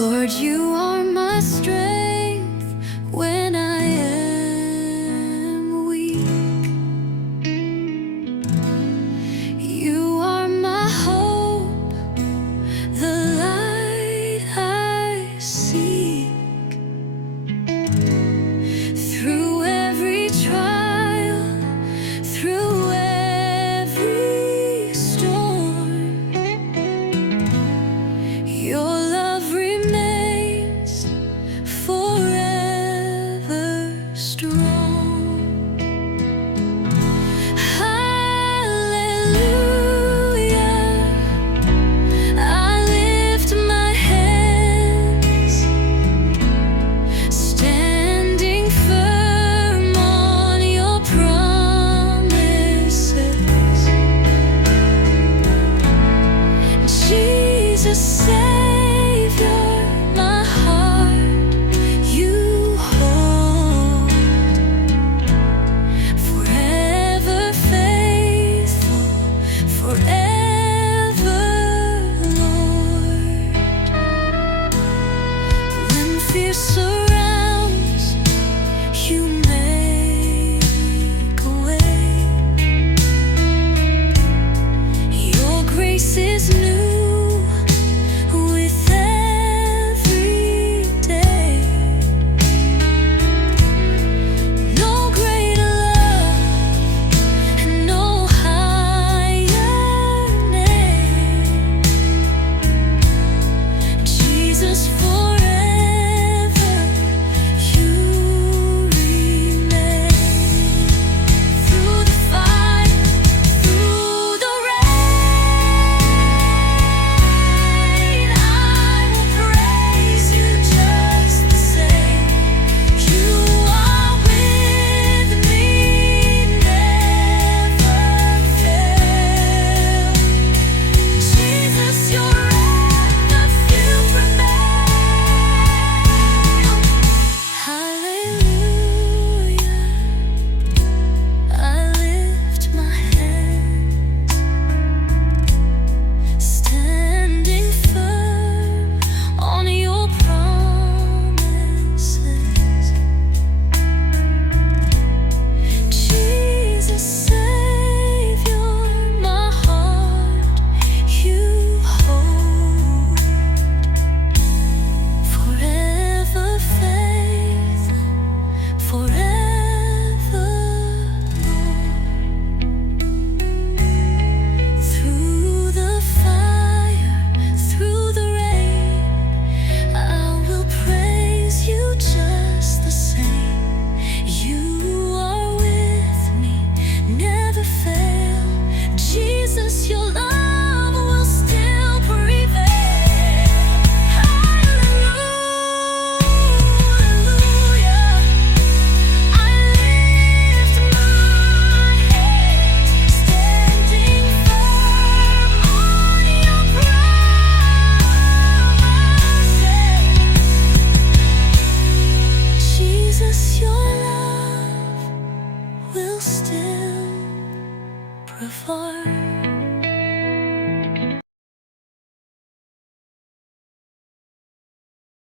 Lord, you are my strength when I am weak. You are my hope, the light I seek. Through every trial, through every storm, your love remains forever strong. Hallelujah, I lift my hands, standing firm on your promises. Jesus, Savior, my heart you hold, forever faithful, forever, Lord. When fear surrounds, you make a way. Your grace is new